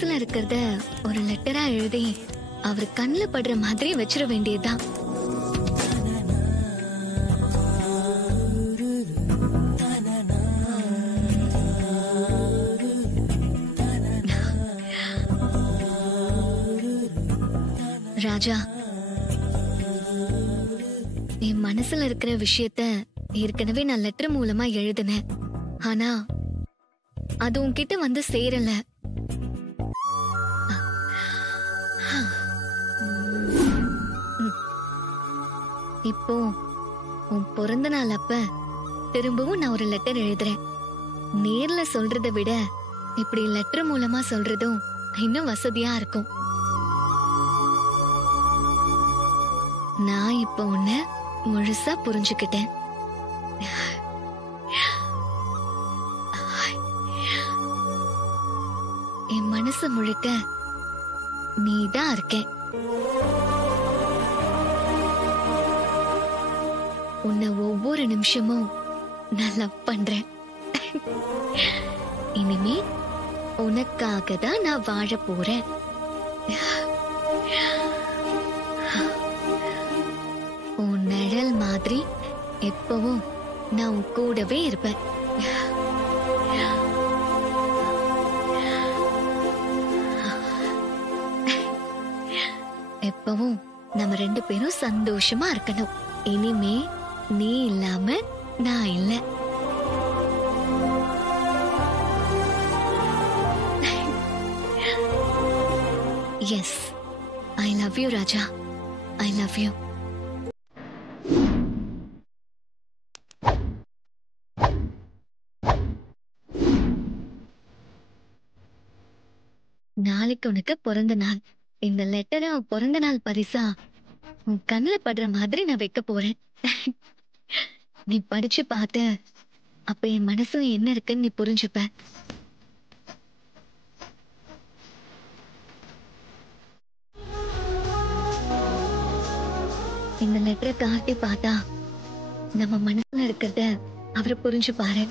மனசுல இருக்கிறத ஒரு லெட்டரா எழுதி அவர் கண்ணுல படுற மாதிரி வச்சிட வேண்டியதுதான். ராஜா, என் மனசுல இருக்கிற விஷயத்த ஏற்கனவே நான் லெட்டர் மூலமா எழுதினேன். ஆனா அது உன்கிட்ட வந்து சேரல. இப்போ உன் பிறந்த நாள் அப்ப திரும்பவும் நான் ஒரு லெட்டர் எழுதுறேன். நேர்ல சொல்றதை விட இப்படி லெட்டர் மூலமா சொல்றதும் இன்னும் வசதியா இருக்கும். நான் இப்ப உன்னை முழுசா புரிஞ்சுக்கிட்டேன். என் மனசு முழுக்க நீதான் இருக்க. உன்னை ஒவ்வொரு நிமிஷமும் நான் லவ் பண்றேன். இனிமே உனக்காக தான் நான் வாழ போறேன். உன் நிழல் மாதிரி எப்பவும் நான் உன் கூடவே இருப்பேன். எப்பவும் நம்ம 2 பேரும் சந்தோஷமா இருக்கணும். இனிமே நீ இல்லாம நான் இல்ல. Yes, I love you Raja. I love you. நாளைக்கு உனக்கு பிறந்த நாள். இந்த லெட்டரை பிறந்த நாள் பரிசா உன் கண்ணுல படுற மாதிரி நான் வைக்க போறேன். நீ படிச்சு பார்த்து அப்ப என் மனசுல என்ன இருக்குன்னு நீ புரிஞ்சுப்ப. இந்த லெட்டரை காட்டி பார்த்தா நம்ம மனசுல இருக்கிறத அவரை புரிஞ்சு பாரு.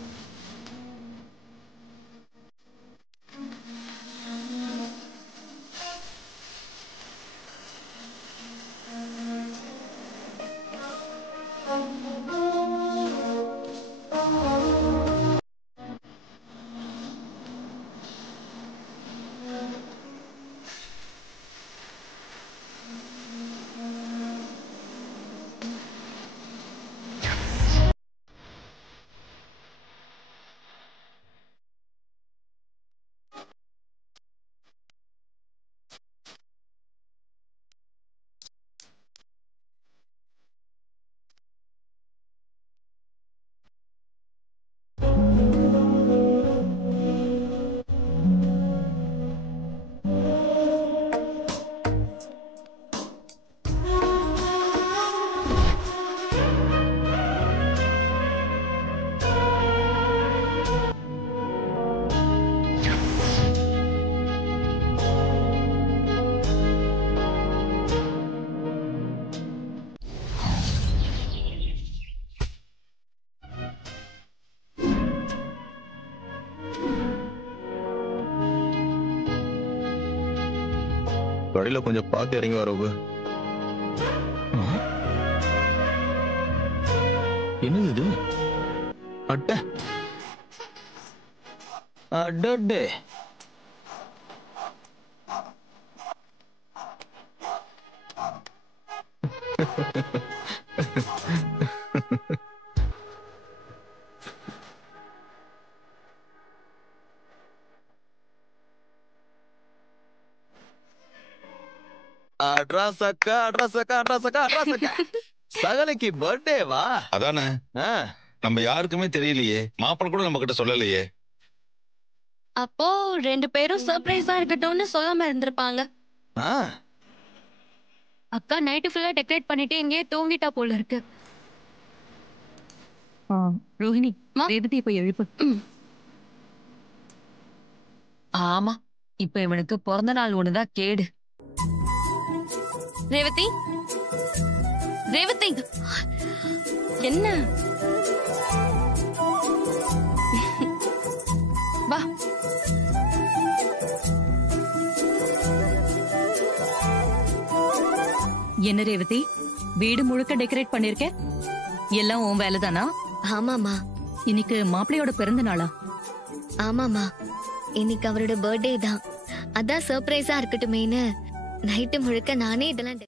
வழியில கொஞ்சம் பார்த்து இறங்கி வரவு. என்னது இது? அட்ட அடடே, சகலைக்கு பர்த்டேவா? அதானே, நம்ம யாருக்குமே தெரியலையே. மாப்பிள்ளை கூட நம்ம கிட்ட சொல்லலையே. அப்போ 2 பேரும் சர்ப்ரைஸா இருக்கட்டும்னு சொல்லாம இருந்திருப்பாங்க. அக்கா நைட்டு ஃபுல்லா டெக்கரேட் பண்ணிட்டு எங்கேயே தூங்கிட்டா போல இருக்கு. ரோஹிணி, ரேவதி இப்ப எழுப்பு. ஆமா, இப்ப இவனுக்கு பிறந்த நாள் ஒண்ணுதான் கேடு. ரேவதி, ரேவதி, என்ன? வா. என்ன ரேவதி, வீடு முழுக்க டெக்கரேட் பண்ணிருக்க? எல்லாம் உன் வேலைதானா? ஆமாமா. இன்னைக்கு மாப்பிள்ளையோட பிறந்த நாளா? ஆமாமா, இன்னைக்கு அவரோட பர்த்டே தான். அதான் சர்ப்ரைஸா இருக்கட்டுமேனு நைட்டு முழுக்க நானே இதெல்லாம்